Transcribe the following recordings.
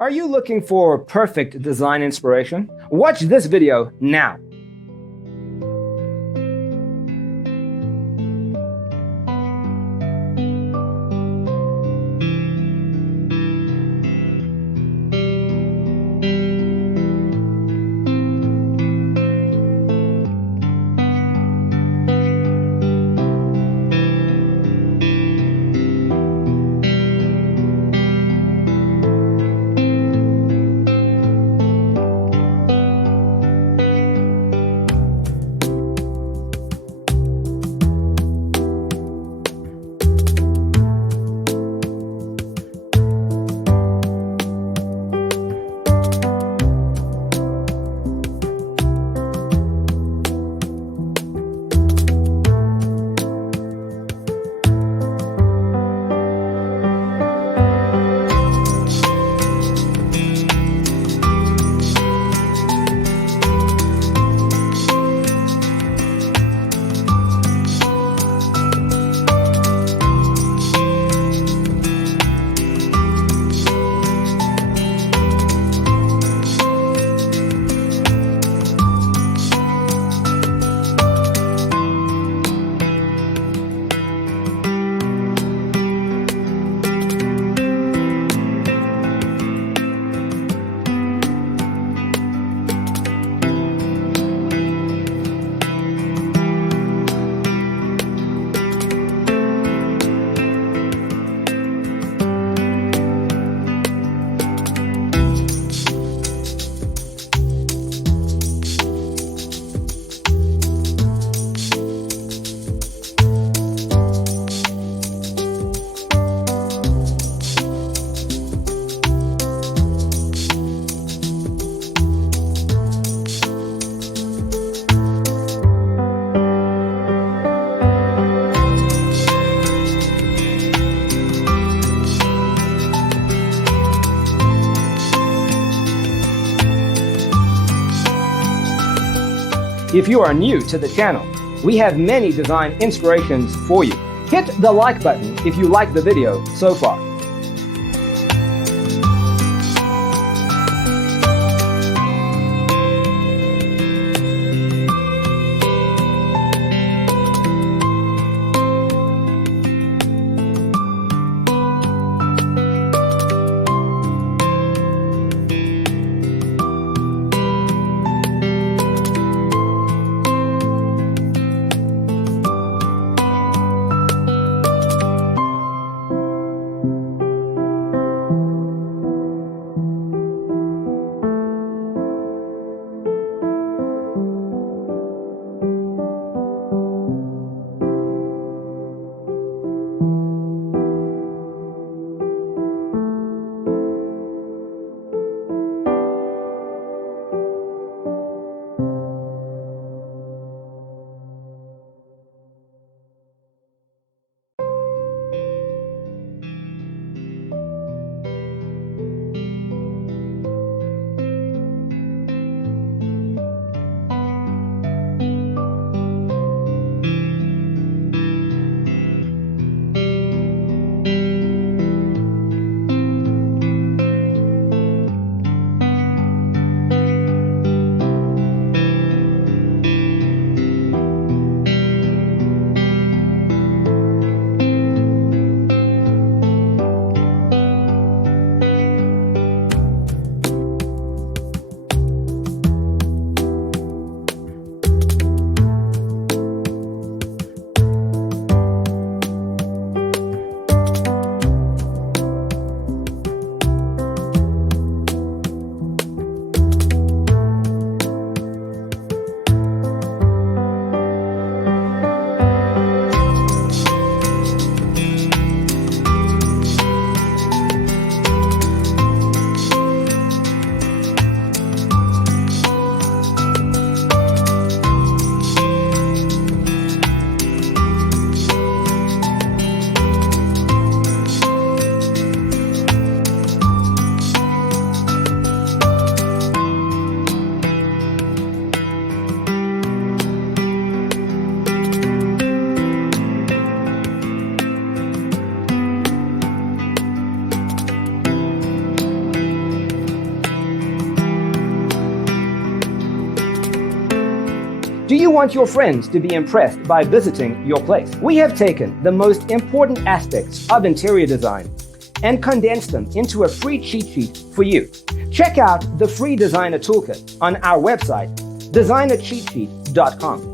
Are you looking for perfect design inspiration? Watch this video now. If you are new to the channel, we have many design inspirations for you. Hit the like button if you like the video so far. Do you want your friends to be impressed by visiting your place? We have taken the most important aspects of interior design and condensed them into a free cheat sheet for you. Check out the free designer toolkit on our website, designercheatsheet.com.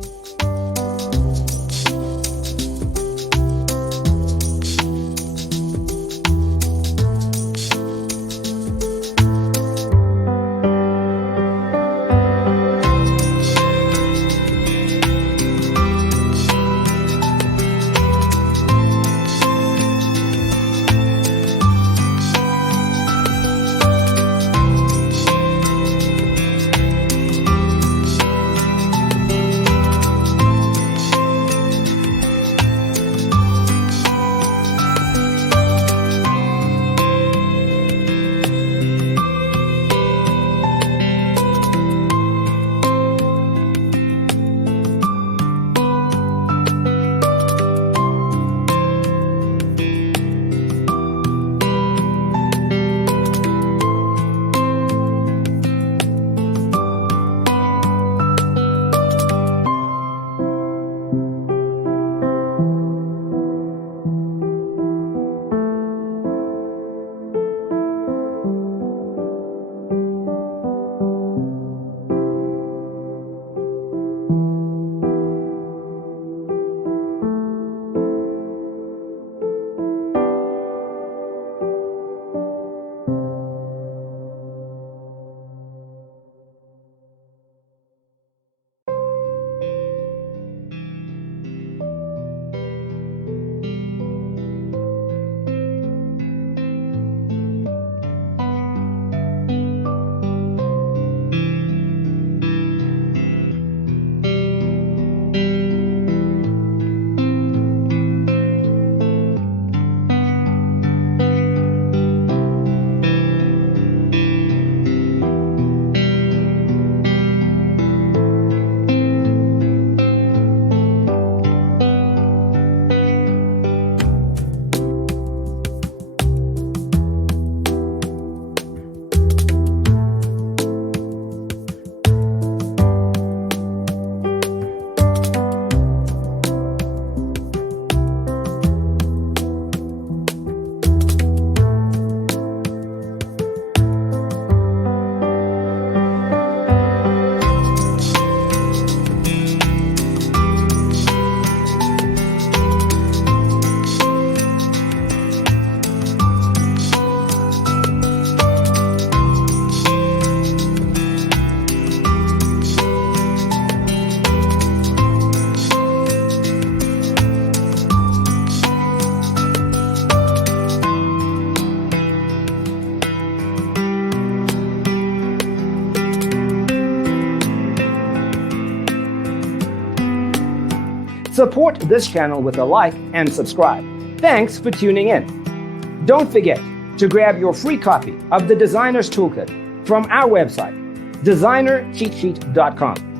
Support this channel with a like and subscribe. Thanks for tuning in. Don't forget to grab your free copy of the Designer's Toolkit from our website, designercheatsheet.com.